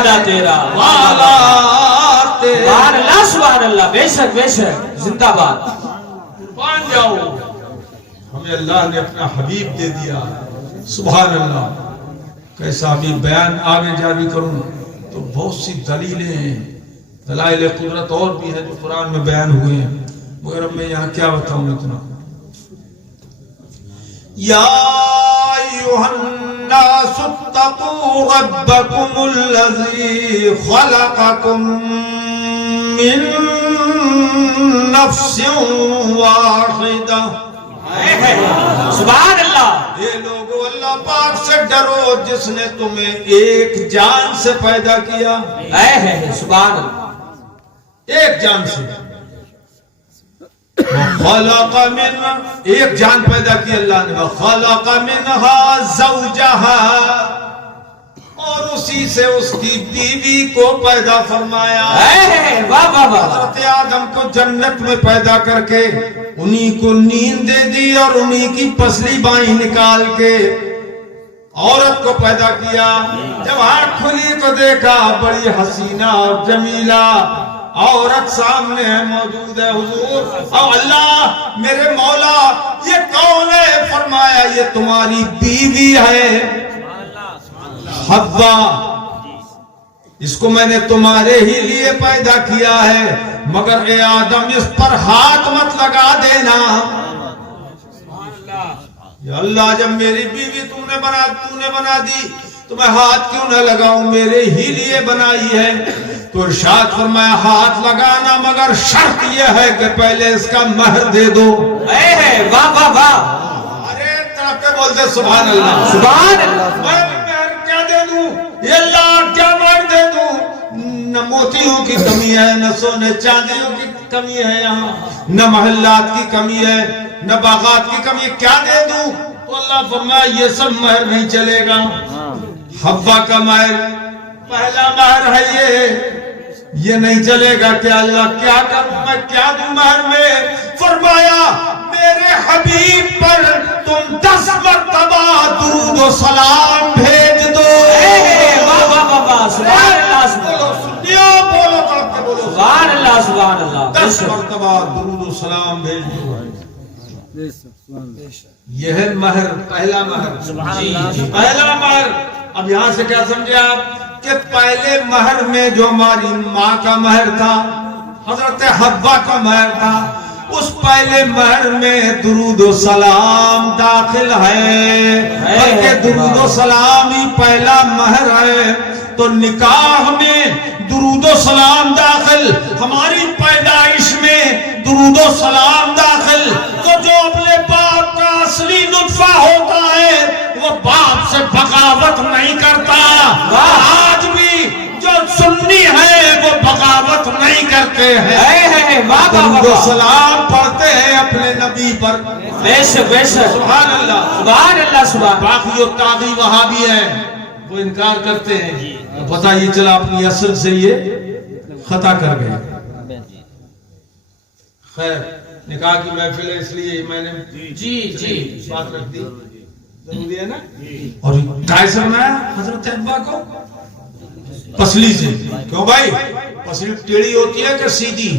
والا تیرا والا تیرا. سبحان اللہ بے شک زندہ باد. مان جاؤ ہمیں اللہ نے اپنا حبیب دے دیا. سبحان اللہ. کیسا بھی بیان آگے جاری کروں تو بہت سی دلیلیں ہیں، دلائل قدرت اور بھی ہیں جو قرآن میں بیان ہوئے ہیں، مگر اب میں یہاں کیا بتاؤں اتنا. یا ایھا الناس اتقوا ربکم الذی خلقکم من نفس واحدہ. سبحان اللہ. یہ لوگو اللہ پاک سے ڈرو جس نے تمہیں ایک جان سے پیدا کیا. سبحان اللہ. ایک جان سے خلق من، ایک جان پیدا کی اللہ نے. خلق منها زوجها، اور اسی سے اس کی بیوی کو پیدا فرمایا. حضرت آدم کو جنت میں پیدا کر کے انہی کو نیند دے دی اور انہی کی پسلی بائیں نکال کے عورت کو پیدا کیا. جب آنکھ کھلی تو دیکھا بڑی حسینہ اور جمیلہ عورت سامنے ہے، موجود ہے. حضور او اللہ میرے مولا یہ کون ہے؟ فرمایا یہ تمہاری بیوی ہے حوا، اس کو میں نے تمہارے ہی لیے پیدا کیا ہے، مگر اے آدم اس پر ہاتھ مت لگا دینا. یا اللہ جب میری بیوی تو نے بنا دی تو میں ہاتھ کیوں نہ لگاؤں، میرے ہی لیے بنائی ہے. تو ارشاد فرمایا ہاتھ لگانا مگر شرط یہ ہے کہ پہلے اس کا مہر دے دو. ارے تڑپ کے بولتے سبحان اللہ. سبحان اللہ. میں مہر کیا دے دوں؟ یہ اللہ کیا مہر دے دوں؟ نہ موتیوں کی کمی ہے، نہ سونے چاندیوں کی کمی ہے، یہاں نہ محلات کی کمی ہے، نہ باغات کی کمی ہے، کیا دے دوں؟ تو اللہ فرمایا یہ سب مہر نہیں چلے گا. حوا کا مہر پہلا مہر ہے یہ نہیں چلے گا. کہ اللہ کیا کروں میں، کیا دوں مہر میں؟ فرمایا میرے حبیب پر تم 10 مرتبہ درود و سلام بھیج دو. سبحان اللہ. بولو آپ کے بولو سبحان اللہ. سبحان اللہ. 10 مرتبہ درود و سلام بھیج دو. یہ ہے مہر، پہلا مہر. پہلا مہر. اب یہاں سے کیا سمجھے آپ کہ پہلے مہر میں جو ہماری ماں کا مہر تھا، حضرت حوا کا مہر تھا، اس پہلے مہر میں درود و سلام داخل ہے. بلکہ درود و سلام ہی پہلا مہر ہے. تو نکاح میں درود و سلام داخل، ہماری پیدائش میں درود و سلام داخل. تو جو اپنے باپ کا اصلی نطفہ ہوتا ہے وہ باپ سے بغاوت نہیں کرتا. آج بھی جو سنی ہے وہ بغاوت نہیں کرتے ہیں، درود و سلام پڑھتے ہیں اپنے نبی پر. بے شک سبحان اللہ. سبحان اللہ. سبحان. باقی جو طاغی وہابی ہیں وہ انکار کرتے ہیں. پتہ یہ چلا اپنی اصل سے یہ خطا کر گئے. خیر نکاح کی محفل ہے اس لیے میں نے بات رکھ دی. ضروری ہے نا. اور کیسے بنایا حضرت حوا کو؟ پسلی سے. کیوں بھائی؟ پسلی ٹیڑھی ہوتی ہے کہ سیدھی؟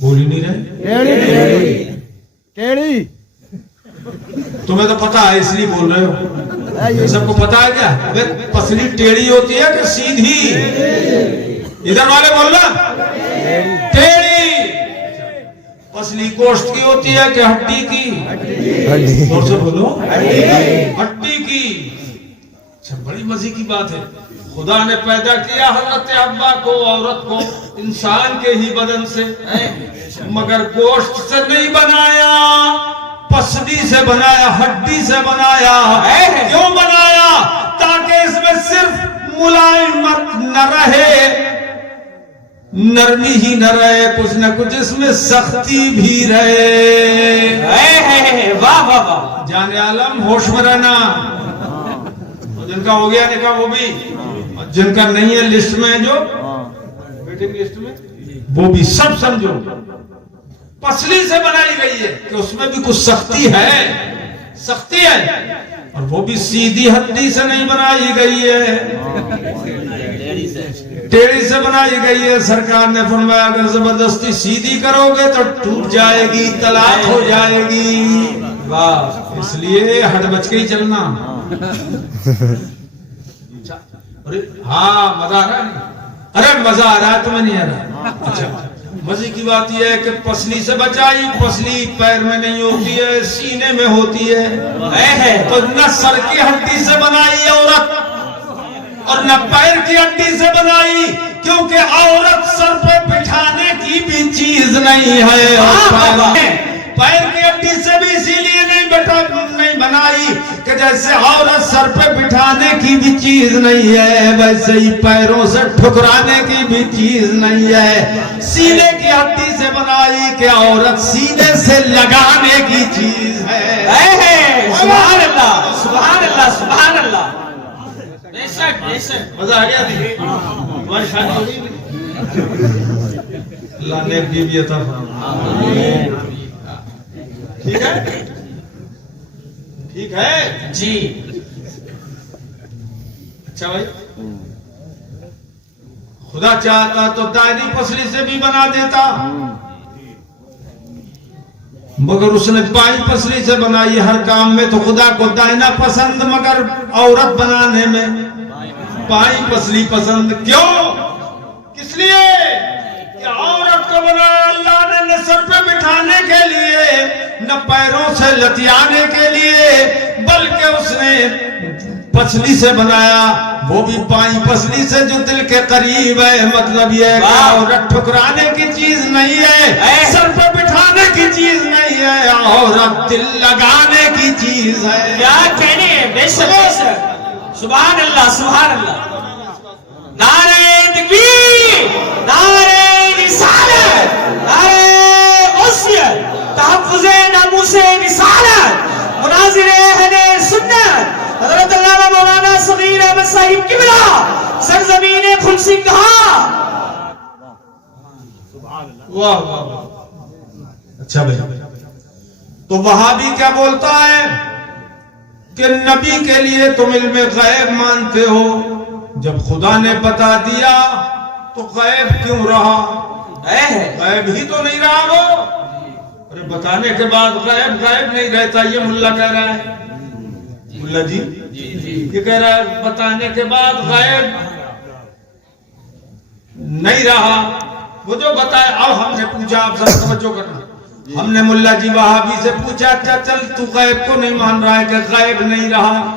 بولی نہیں رہے. تمہیں تو پتا ہے اس لیے بول رہے ہو. سب کو پتا ہے کیا پسلی ٹیڑھی ہوتی ہے کہ سیدھی؟ ادھر والے بولنا ٹیڑھی. پسلی گوشت کی ہوتی ہے کہ ہڈی کی؟ اور سے بولو ہڈی کی. اچھا بڑی مزے کی بات ہے. خدا نے پیدا کیا حضرت حوا کو، عورت کو انسان کے ہی بدن سے، مگر گوشت سے نہیں بنایا، پسلی سے بنایا، ہڈی سے بنایا. کیوں بنایا؟ تاکہ اس میں صرف ملائمت نہ رہے، نرمی ہی نہ رہے، کچھ نہ کچھ اس میں سختی بھی رہے. واہ واہ واہ. جان عالم ہوش میں رہنا. جن کا ہو گیا نکاح وہ بھی، جن کا نہیں ہے لسٹ میں جو ویٹنگ لسٹ میں وہ بھی سب سمجھو پسلی سے بنائی گئی ہے کہ اس میں بھی کچھ سختی ہے. اور وہ بھی سیدھی ہڈی سے نہیں بنائی گئی ہے، ٹیڑھی سے بنائی گئی ہے۔ سرکار نے فرمایا اگر زبردستی سیدھی کرو گے تو ٹوٹ جائے گی، طلاق ہو جائے گی۔ واہ، اس لیے ہٹ بچ کے ہی چلنا۔ ہاں مزہ آ رہا ہے؟ ارے مزہ آ رہا ہے تمہیں نہیں آ رہا؟ اچھا، مزے کی بات یہ ہے کہ پسلی سے بچائی، پسلی پیر میں نہیں ہوتی ہے، سینے میں ہوتی ہے۔ تو نہ سر کی ہڈی سے بنائی عورت اور نہ پیر کی ہڈی سے بنائی، کیونکہ عورت سر پہ بٹھانے کی بھی چیز نہیں ہے، اور پیر کی ہڈی سے بھی اسی لیے نہیں بنائی کہ جیسے عورت سر پہ بٹھانے کی بھی چیز نہیں ہے، ویسے ہی پیروں سے ٹھکرانے کی بھی چیز نہیں ہے۔ سینے کی ہڈی سے بنائی کہ عورت سینے سے لگانے کی چیز ہے۔ سبحان اللہ، سبحان اللہ، سبحان اللہ۔ بے شک، بے شک۔ مزہ آ گیا تھی؟ تمہاری شادی ہو گئی؟ اللہ نے بیوی عطا فرمائے۔ ٹھیک ہے، ٹھیک ہے جی۔ اچھا بھائی، خدا چاہتا تو دائری پسلی سے بھی بنا دیتا، مگر اس نے بائیں پسلی سے بنائی۔ ہر کام میں تو خدا کو دائنا پسند، مگر عورت بنانے میں بائیں پسلی پسند۔ کیوں؟ کس لیے کہ عورت کو بنایا اللہ نے نہ سر پہ بٹھانے کے لیے نہ پیروں سے لتیانے کے لیے، بلکہ اس نے پسلی سے بنایا، وہ بھی بائیں پسلی سے جو دل کے قریب ہے۔ مطلب یہ ہے کہ عورت ٹھکرانے کی چیز نہیں ہے، سر پہ بٹھانے کی چیز نہیں ہے، عورت دل لگانے کی چیز ہے۔ کیا کہنے ہیں؟ بے شک، بے شک۔ سبحان اللہ، سبحان اللہ۔ نعرہ تکبیر، نعرہ رسالت، نعرہ غوثیت، تحفظ ناموس رسالت، مناظر اہل سنت، حضرت علامہ مولانا صغیر احمد صاحب قبلہ، سرزمین پھل سنگھا۔ واہ واہ واہ۔ اچھا بھائی، تو وہابی کیا بولتا ہے کہ نبی کے لیے تم علم غیب مانتے ہو، جب خدا نے بتا دیا تو غیب کیوں رہا؟ غیب ہی تو نہیں رہا وہ۔ ارے بتانے کے بعد غیب غیب نہیں رہتا، یہ ملا کہہ رہا ہے۔ ملا جی یہ کہہ رہا ہے بتانے کے بعد غیب نہیں رہا، وہ جو بتائے۔ اب ہم نے پوچھا، آپ سب توجہ کرنا، ہم نے ملا جی وہابی سے پوچھا اچھا چل تو غیب کو نہیں مان رہا ہے کہ غیب نہیں رہا،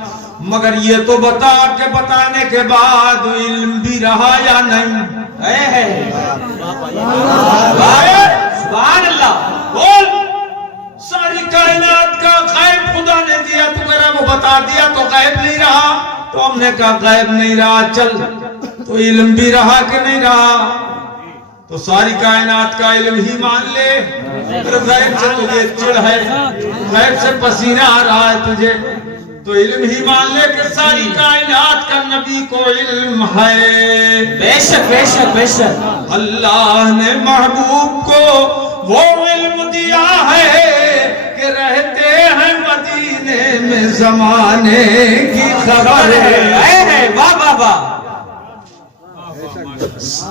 مگر یہ تو بتا کہ بتانے کے بعد علم بھی رہا یا نہیں؟ سبحان اللہ۔ بول، ساری کائنات کا غیب خدا نے دیا، تو میرا وہ بتا دیا تو غیب نہیں رہا؟ تو ہم نے کہا غیب نہیں رہا، چل تو علم بھی رہا کہ نہیں رہا؟ تو ساری کائنات کا علم ہی مان لے، پھر غیب سے تجھے چڑ ہے، غیب سے پسینہ آ رہا ہے تجھے، تو علم ہی مان لے کہ ساری کائنات کا نبی کو علم ہے۔ بے شک، بے شک، بے شک۔ اللہ نے محبوب کو وہ علم دیا ہے کہ رہتے ہیں مدینے میں زمانے کی خبر ہے۔ واہ واہ واہ۔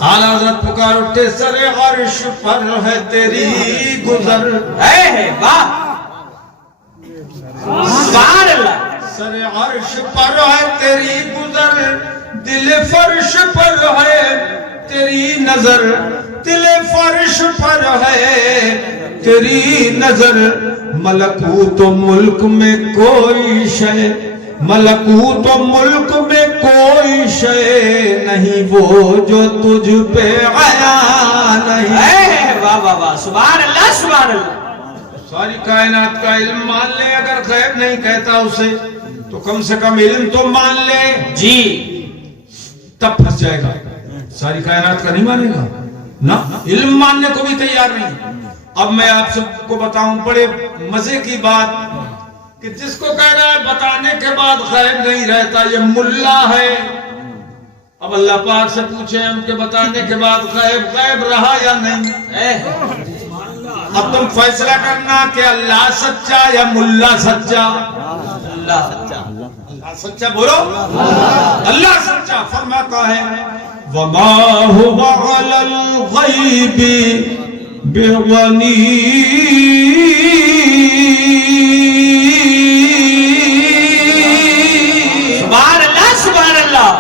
اعلیٰ حضرت پکار اٹھے، سر عرش پر ہے تیری گزر، واہ سبحان اللہ۔ سر عرش پر ہے تیری گزر، دل فرش پر ہے تیری نظر، دل فرش پر ہے تیری نظر، ملکوت و ملک میں کوئی شے، ملکوت و ملک میں کوئی شے نہیں وہ جو تجھ پہ عیاں نہیں۔ واہ واہ واہ، سبحان اللہ، سبحان اللہ۔ ساری کائنات کا علم مان لے، اگر غیب نہیں کہتا اسے تو کم سے کم علم تو مان لے جی، تب پھنس جائے گا۔ ساری کائنات کا نہیں مانے گا نا، علم ماننے کو بھی تیار نہیں۔ اب میں آپ سب کو بتاؤں بڑے مزے کی بات کہ جس کو کہہ رہا ہے بتانے کے بعد غیب نہیں رہتا، یہ ملا ہے۔ اب اللہ پاک سے پوچھیں ہم کہ بتانے کے بعد غیب غیب رہا یا نہیں؟ اب تم فیصلہ کرنا کہ اللہ سچا یا ملا سچا۔ اللہ اللہ سچا بولو اللہ سچا فرماتا ہے وما هو على الغيب بضنين سبحان اللہ سبحان اللہ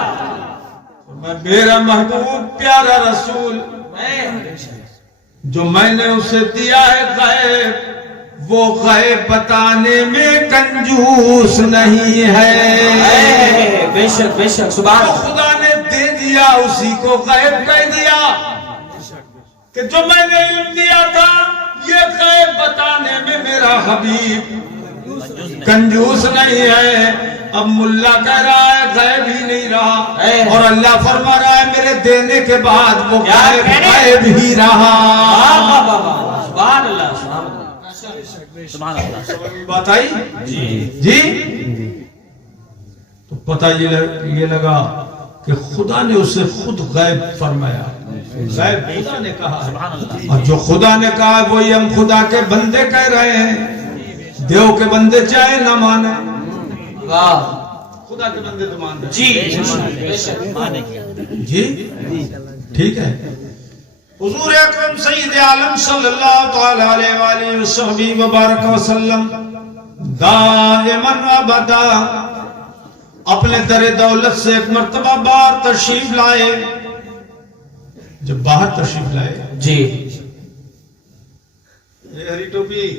میرا محبوب پیارا رسول جو میں نے اسے دیا ہے غیب وہ غیب بتانے میں کنجوس نہیں ہے بے شک سبحان تو خدا نے دے دیا اسی کو غیب کہہ دیا کہ جو میں نے علم دیا تھا یہ غیب بتانے میں میرا حبیب کنجوس نہیں ہے اب ملا کہہ رہا ہے غیب ہی نہیں رہا اور اللہ فرما رہا ہے میرے دینے کے بعد وہ غیب ہی رہا سبحان اللہ سبحان اللہ بات آئی جی تو پتہ یہ لگا کہ خدا نے اسے خود غیب فرمایا غیب خدا نے کہا اور جو خدا نے کہا وہی ہم خدا کے بندے کہہ رہے ہیں دیو کے بندے چاہے نہ مانے خدا کے بندے تو مان رہے جی ٹھیک ہے حضور اکرم سید عالم صلی اللہ تعالی علیہ وآلہ وسلم وبارک وسلم دائما ابدا اپنے در دولت سے ایک مرتبہ باہر تشریف لائے جب باہر تشریف لائے جی یہ ہری ٹوپی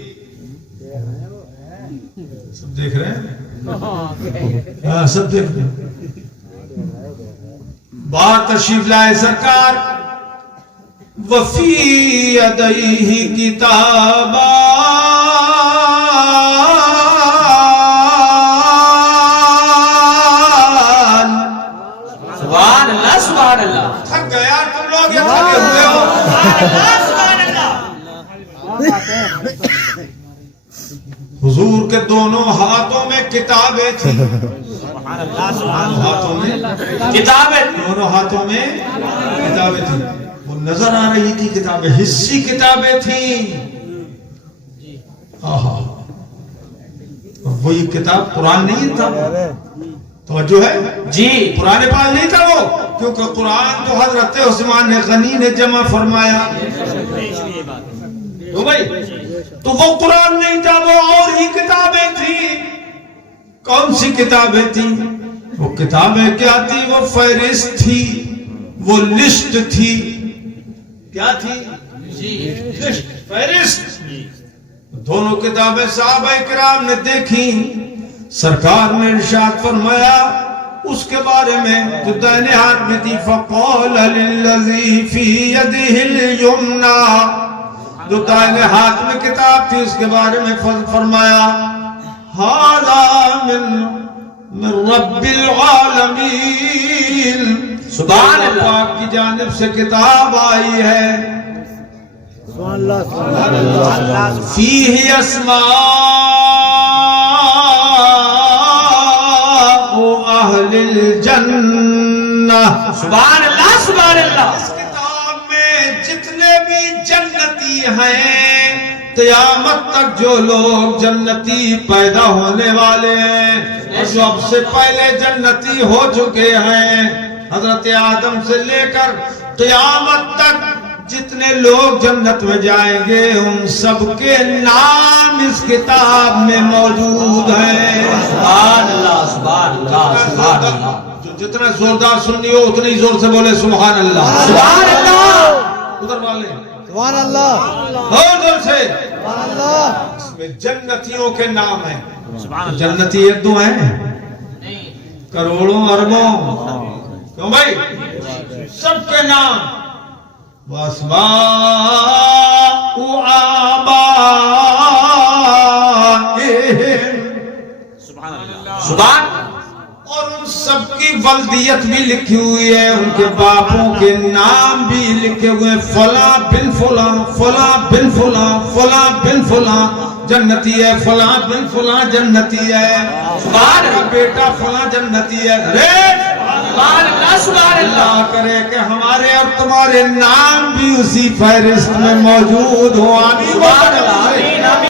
سب دیکھ رہے ہیں ہاں سب دیکھ رہے ہیں باہر تشریف لائے سرکار وفی یدیہ کتابا سبحان اللہ سبحان اللہ تھک گیا تم لوگ یہ تھکے ہوئے ہو سبحان اللہ حضور کے دونوں ہاتھوں میں کتابیں تھیں ہاتھوں میں کتابیں دونوں ہاتھوں میں کتابیں تھیں وہ نظر آ رہی تھی کتابیں حصی کتابیں تھیں وہی کتاب قرآن نہیں تھا توجہ ہے جی قرآن پاک نہیں تھا وہ کیونکہ قرآن تو حضرت عثمان غنی نے جمع فرمایا تو وہ قرآن نہیں تھا وہ اور ہی کتابیں تھیں کون سی کتابیں تھیں وہ کتابیں کیا تھی وہ فہرست تھی وہ لسٹ تھی کیا تھی لسٹ فہرست دونوں کتابیں صحابہ کرام نے دیکھی سرکار نے ارشاد فرمایا اس کے بارے میں جو دائنے ہاتھ میں تھی فقال للذی فی یدہ الیمنی جو دائنے ہاتھ میں کتاب تھی اس کے بارے میں فرمایا ھذا من رب العالمین سبحان اللہ پاک کی جانب سے کتاب آئی ہے فیہ اسماء اہل الجنہ سبحان اللہ سبحان اللہ اس کتاب میں جتنے بھی جنتی ہیں قیامت تک جو لوگ جنتی پیدا ہونے والے ہیں اور جو اب سے پہلے جنتی ہو چکے ہیں حضرت آدم سے لے کر قیامت تک جتنے لوگ جنت میں جائیں گے ان سب کے نام اس کتاب میں موجود ہیں سبحان اللہ سبحان اللہ سبحان اللہ جو جتنا زوردار سننی ہو اتنی زور سے بولے سبحان اللہ سبحان اللہ ادھر والے سبحان اللہ اور زور سے سبحان اللہ اس میں جنتیوں کے نام ہیں جنتی ایک دو ہیں کروڑوں اربوں کیوں بھائی سب کے نام وَأَسْمَاءُ آبَائِهِمْ سبحان اور ان سب کی ولدیت بھی لکھی ہوئی ہے ان کے باپوں کے نام بھی لکھے ہوئے ہیں فلاں بن فلاں فلاں بن فلاں فلاں بن فلاں جنتی ہے فلاں بن فلاں جنتی ہے سبحان کا بیٹا فلاں جنتی ہے سبحان اللہ سبحان اللہ اللہ کرے کہ ہمارے اور تمہارے نام بھی اسی فہرست میں موجود ہو آمین